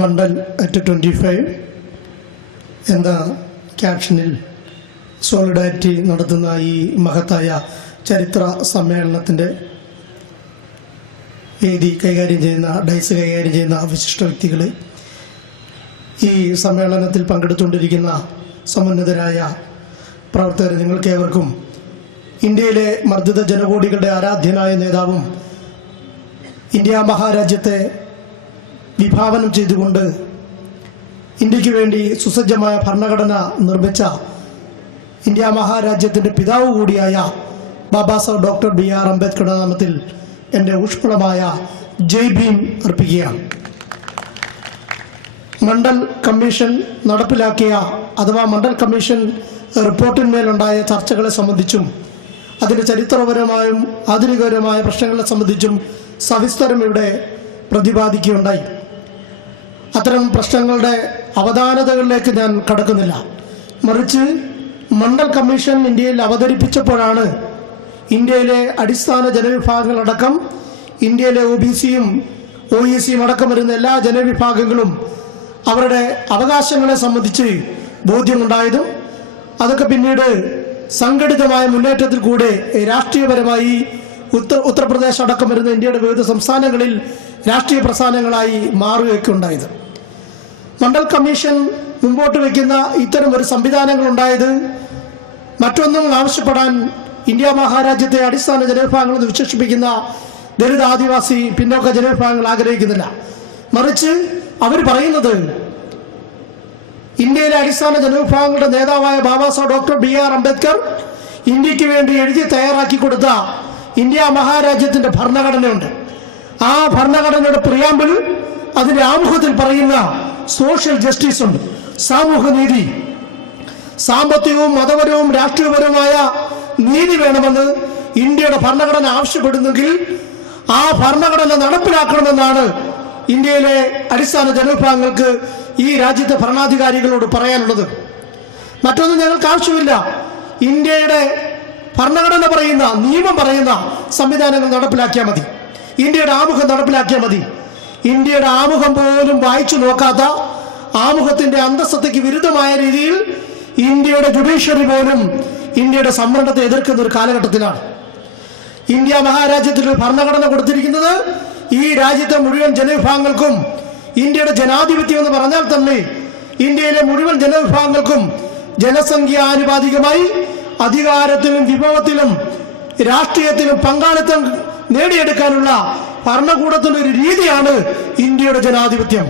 Mandal at 25 എന്ന ക്യാപ്ഷനിൽ solidarity നടത്തുന്ന ഈ മഹത്തായ ചരിത്ര സമ്മേളനത്തിൻ്റെ വേദി കൈകാര്യം ചെയ്യുന്ന ഡൈസ് കൈകാര്യം ചെയ്യുന്ന വിശിഷ്ട വ്യക്തികളെ, ഈ സമ്മേളനത്തിൽ പങ്കെടുത്തുകൊണ്ടിരിക്കുന്ന സമുന്നതരായ പ്രവർത്തകർ, നിങ്ങൾക്കേവർക്കും ഇന്ത്യയിലെ മർദ്ദിത ജനകോടികളുടെ ആരാധ്യനായ നേതാവും ഇന്ത്യ മഹാരാജ്യത്തെ വിഭാവനം ചെയ്തുകൊണ്ട് ഇന്ത്യക്ക് വേണ്ടി സുസജ്ജമായ ഭരണഘടന നിർമ്മിച്ച ഇന്ത്യ മഹാരാജ്യത്തിൻ്റെ പിതാവ് കൂടിയായ ബാബാ സാഹേബ് ഡോക്ടർ ബി.ആർ. അംബേദ്കറുടെ നാമത്തിൽ എൻ്റെ ഊഷ്മളമായ ജയ് ഭീം അർപ്പിക്കുകയാണ്. മണ്ഡൽ കമ്മീഷൻ നടപ്പിലാക്കിയ അഥവാ മണ്ഡൽ കമ്മീഷൻ റിപ്പോർട്ടിന്മേലുണ്ടായ ചർച്ചകളെ സംബന്ധിച്ചും അതിൻ്റെ ചരിത്രപരമായും ആധുനികപരമായ പ്രശ്നങ്ങളെ സംബന്ധിച്ചും സവിസ്തരം ഇവിടെ പ്രതിപാദിക്കുകയുണ്ടായി. അത്തരം പ്രശ്നങ്ങളുടെ അവധാനതകളിലേക്ക് ഞാൻ കടക്കുന്നില്ല. മറിച്ച് മണ്ഡൽ കമ്മീഷൻ ഇന്ത്യയിൽ അവതരിപ്പിച്ചപ്പോഴാണ് ഇന്ത്യയിലെ അടിസ്ഥാന ജനവിഭാഗങ്ങളടക്കം ഇന്ത്യയിലെ OBCയും OECയും അടക്കം വരുന്ന എല്ലാ ജനവിഭാഗങ്ങളും അവരുടെ അവകാശങ്ങളെ സംബന്ധിച്ച് ബോധ്യമുണ്ടായതും അതൊക്കെ പിന്നീട് സംഘടിതമായ മുന്നേറ്റത്തിൽ കൂടെ രാഷ്ട്രീയപരമായി ഉത്തർപ്രദേശ് അടക്കം വരുന്ന ഇന്ത്യയുടെ വിവിധ സംസ്ഥാനങ്ങളിൽ രാഷ്ട്രീയ പ്രസ്ഥാനങ്ങളായി മാറുകയൊക്കെ ഉണ്ടായത്. മണ്ഡൽ കമ്മീഷൻ മുമ്പോട്ട് വയ്ക്കുന്ന ഇത്തരം ഒരു സംവിധാനങ്ങളുണ്ടായത് മറ്റൊന്നും ആവശ്യപ്പെടാൻ ഇന്ത്യ മഹാരാജ്യത്തെ അടിസ്ഥാന ജനവിഭാഗങ്ങളെന്ന് വിശേഷിപ്പിക്കുന്ന ദളിത്, ആദിവാസി, പിന്നോക്ക ജനവിഭാഗങ്ങൾ ആഗ്രഹിക്കുന്നില്ല. മറിച്ച് അവർ പറയുന്നത് ഇന്ത്യയിലെ അടിസ്ഥാന ജനവിഭാഗങ്ങളുടെ നേതാവായ ബാബാ സാഹേബ് ഡോക്ടർ ബി.ആർ. അംബേദ്കർ ഇന്ത്യക്ക് വേണ്ടി എഴുതി തയ്യാറാക്കി കൊടുത്ത ഇന്ത്യ മഹാരാജ്യത്തിൻ്റെ ഭരണഘടനയുണ്ട്. ആ ഭരണഘടനയുടെ പ്രിയാമ്പിൾ, അതിൻ്റെ ആമുഖത്തിൽ പറയുന്ന സോഷ്യൽ ജസ്റ്റിസ് ഉണ്ട്, സാമൂഹ്യ നീതി, സാമ്പത്തികവും മതപരവും രാഷ്ട്രീയപരവുമായ നീതി വേണമെന്ന് ഇന്ത്യയുടെ ഭരണഘടന ആവശ്യപ്പെടുന്നെങ്കിൽ ആ ഭരണഘടന നടപ്പിലാക്കണമെന്നാണ് ഇന്ത്യയിലെ അടിസ്ഥാന ജനവിഭാഗങ്ങൾക്ക് ഈ രാജ്യത്തെ ഭരണാധികാരികളോട് പറയാനുള്ളത്. മറ്റൊന്നും ഞങ്ങൾക്ക് ആവശ്യമില്ല. ഇന്ത്യയുടെ ഭരണഘടന പറയുന്ന, നിയമം പറയുന്ന സംവിധാനങ്ങൾ നടപ്പിലാക്കിയാൽ മതി. ഇന്ത്യയുടെ ആമുഖം നടപ്പിലാക്കിയാൽ മതി. ഇന്ത്യയുടെ ആമുഖം പോലും വായിച്ചു നോക്കാത്ത, ആമുഖത്തിന്റെ അന്തസ്സത്തയ്ക്ക് വിരുദ്ധമായ രീതിയിൽ ഇന്ത്യയുടെ ജുഡീഷ്യറി പോലും ഇന്ത്യയുടെ സംവരണത്തെ എതിർക്കുന്ന ഒരു കാലഘട്ടത്തിലാണ്. ഇന്ത്യ മഹാരാജ്യത്തിൽ ഭരണഘടന കൊടുത്തിരിക്കുന്നത് ഈ രാജ്യത്തെ മുഴുവൻ ജനവിഭാഗങ്ങൾക്കും, ഇന്ത്യയുടെ ജനാധിപത്യം എന്ന് പറഞ്ഞാൽ തന്നെ ഇന്ത്യയിലെ മുഴുവൻ ജനവിഭാഗങ്ങൾക്കും ജനസംഖ്യാനുപാതികമായി അധികാരത്തിലും വിഭവത്തിലും രാഷ്ട്രീയത്തിലും പങ്കാളിത്തം നേടിയെടുക്കാനുള്ള ഭരണകൂടത്തിന്റെ ഒരു രീതിയാണ് ഇന്ത്യയുടെ ജനാധിപത്യം.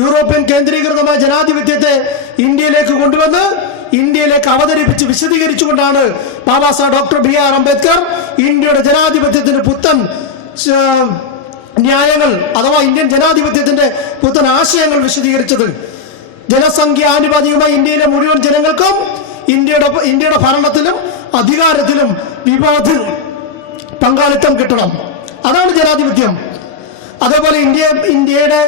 യൂറോപ്യൻ കേന്ദ്രീകൃതമായ ജനാധിപത്യത്തെ ഇന്ത്യയിലേക്ക് കൊണ്ടുവന്ന് ഇന്ത്യയിലേക്ക് അവതരിപ്പിച്ച് വിശദീകരിച്ചുകൊണ്ടാണ് ബാബാ സാഹേബ് ഡോക്ടർ ബി.ആർ. അംബേദ്കർ ഇന്ത്യയുടെ ജനാധിപത്യത്തിന്റെ പുത്തൻ ന്യായങ്ങൾ അഥവാ ഇന്ത്യൻ ജനാധിപത്യത്തിന്റെ പുത്തൻ ആശയങ്ങൾ വിശദീകരിച്ചത്. ജനസംഖ്യാനുപാതികമായി ഇന്ത്യയിലെ മുഴുവൻ ജനങ്ങൾക്കും ഇന്ത്യയുടെ ഭരണത്തിലും അധികാരത്തിലും വിഭവത്തിലും പങ്കാളിത്തം കിട്ടണം. അതാണ് ജനാധിപത്യം. അതേപോലെ ഇന്ത്യയുടെ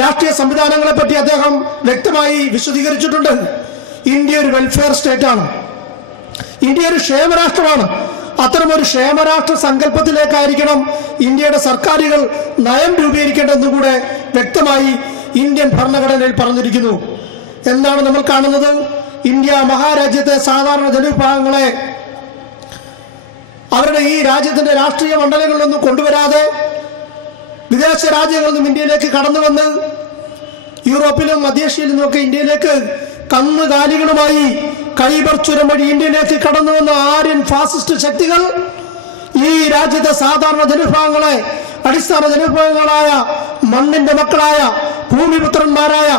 രാഷ്ട്രീയ സംവിധാനങ്ങളെ പറ്റി അദ്ദേഹം വ്യക്തമായി വിശദീകരിച്ചിട്ടുണ്ട്. ഇന്ത്യ ഒരു വെൽഫെയർ സ്റ്റേറ്റ് ആണ്. ഇന്ത്യ ഒരു ക്ഷേമരാഷ്ട്രമാണ്. അത്തരമൊരു ക്ഷേമരാഷ്ട്ര സങ്കല്പത്തിലേക്കായിരിക്കണം ഇന്ത്യയുടെ സർക്കാരുകൾ നയം രൂപീകരിക്കേണ്ടതെന്ന് കൂടെ വ്യക്തമായി ഇന്ത്യൻ ഭരണഘടനയിൽ പറഞ്ഞിരിക്കുന്നു. എന്താണ് നമ്മൾ കാണുന്നത്? ഇന്ത്യ മഹാരാജ്യത്തെ സാധാരണ ജനവിഭാഗങ്ങളെ അവരുടെ ഈ രാജ്യത്തിന്റെ രാഷ്ട്രീയ മണ്ഡലങ്ങളിലൊന്നും കൊണ്ടുവരാതെ വിദേശ രാജ്യങ്ങളൊന്നും ഇന്ത്യയിലേക്ക് കടന്നു വന്ന് യൂറോപ്പിലും മധ്യേഷ്യയിലും നിന്നൊക്കെ ഇന്ത്യയിലേക്ക് കന്നുകാലികളുമായി ഖൈബർ ചുരം വഴി ഇന്ത്യയിലേക്ക് കടന്നു വന്ന ആര്യൻ ഫാസിസ്റ്റ് ശക്തികൾ ഈ രാജ്യത്തെ സാധാരണ ജനവിഭാഗങ്ങളെ, അടിസ്ഥാന ജനവിഭാഗങ്ങളായ മണ്ണിന്റെ മക്കളായ ഭൂമിപുത്രന്മാരായ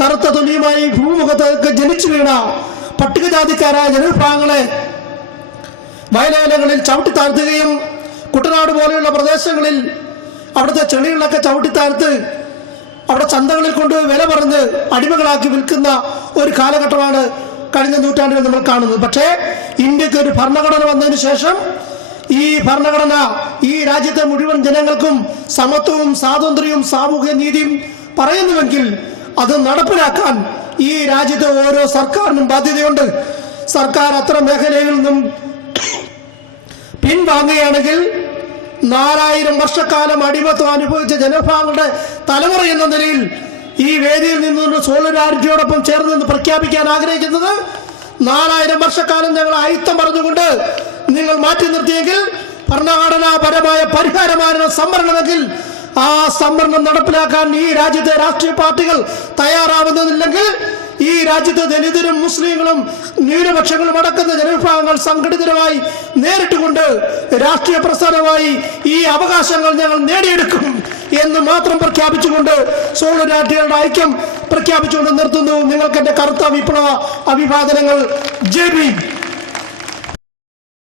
കറുത്ത തൊലിയുമായി ഭൂമുഖത്തേക്ക് ജനിച്ചു വീണ പട്ടികജാതിക്കാരായ ജനവിഭാഗങ്ങളെ വയലേലകളിൽ ചവിട്ടിത്താഴ്ത്തുകയും കുട്ടനാട് പോലെയുള്ള പ്രദേശങ്ങളിൽ അവിടുത്തെ ചെളികളൊക്കെ ചവിട്ടിത്താഴ്ത്ത് അവിടെ ചന്തകളിൽ കൊണ്ട് വില പറഞ്ഞ് അടിമകളാക്കി വിൽക്കുന്ന ഒരു കാലഘട്ടമാണ് കഴിഞ്ഞ നൂറ്റാണ്ടിൽ നമ്മൾ കാണുന്നത്. പക്ഷേ ഇന്ത്യക്ക് ഒരു ഭരണഘടന വന്നതിന് ശേഷം ഈ ഭരണഘടന ഈ രാജ്യത്തെ മുഴുവൻ ജനങ്ങൾക്കും സമത്വവും സ്വാതന്ത്ര്യവും സാമൂഹ്യ നീതിയും പറയുന്നുവെങ്കിൽ അത് നടപ്പിലാക്കാൻ ഈ രാജ്യത്തെ ഓരോ സർക്കാരിനും ബാധ്യതയുണ്ട്. സർക്കാർ അത്തരം മേഖലയിൽ നിന്നും പിൻവാങ്ങുകയാണെങ്കിൽ 4000 വർഷക്കാലം അടിമത്വം അനുഭവിച്ച ജനവിഭാഗങ്ങളുടെ തലമുറ എന്ന നിലയിൽ ഈ വേദിയിൽ നിന്നുകൊണ്ട് സോളിഡാരിറ്റിയോടൊപ്പം ചേർന്ന് നിന്ന് പ്രഖ്യാപിക്കാൻ ആഗ്രഹിക്കുന്നത് 4000 വർഷക്കാലം ഞങ്ങൾ അയിത്തം പറഞ്ഞുകൊണ്ട് നിങ്ങൾ മാറ്റി നിർത്തിയെങ്കിൽ ഭരണഘടനാപരമായ പരിഹാരമാണ് സംവരണമെങ്കിൽ ആ സംവരണം നടപ്പിലാക്കാൻ ഈ രാജ്യത്തെ രാഷ്ട്രീയ പാർട്ടികൾ തയ്യാറാവുന്നതില്ലെങ്കിൽ ഈ രാജ്യത്തെ ദലിതരും മുസ്ലിങ്ങളും ന്യൂനപക്ഷങ്ങളും അടക്കുന്ന ജനവിഭാഗങ്ങൾ സംഘടിതമായി നേരിട്ടുകൊണ്ട് രാഷ്ട്രീയ പ്രസ്ഥാനമായി ഈ അവകാശങ്ങൾ ഞങ്ങൾ നേടിയെടുക്കും എന്ന് മാത്രം പ്രഖ്യാപിച്ചുകൊണ്ട് സോളിഡാരിറ്റിയുടെ ഐക്യം പ്രഖ്യാപിച്ചുകൊണ്ട് നിർത്തുന്നു. നിങ്ങൾക്ക് എന്റെ കറുത്ത വിപ്ലവ അഭിവാദനങ്ങൾ. ജയ് ഭീം.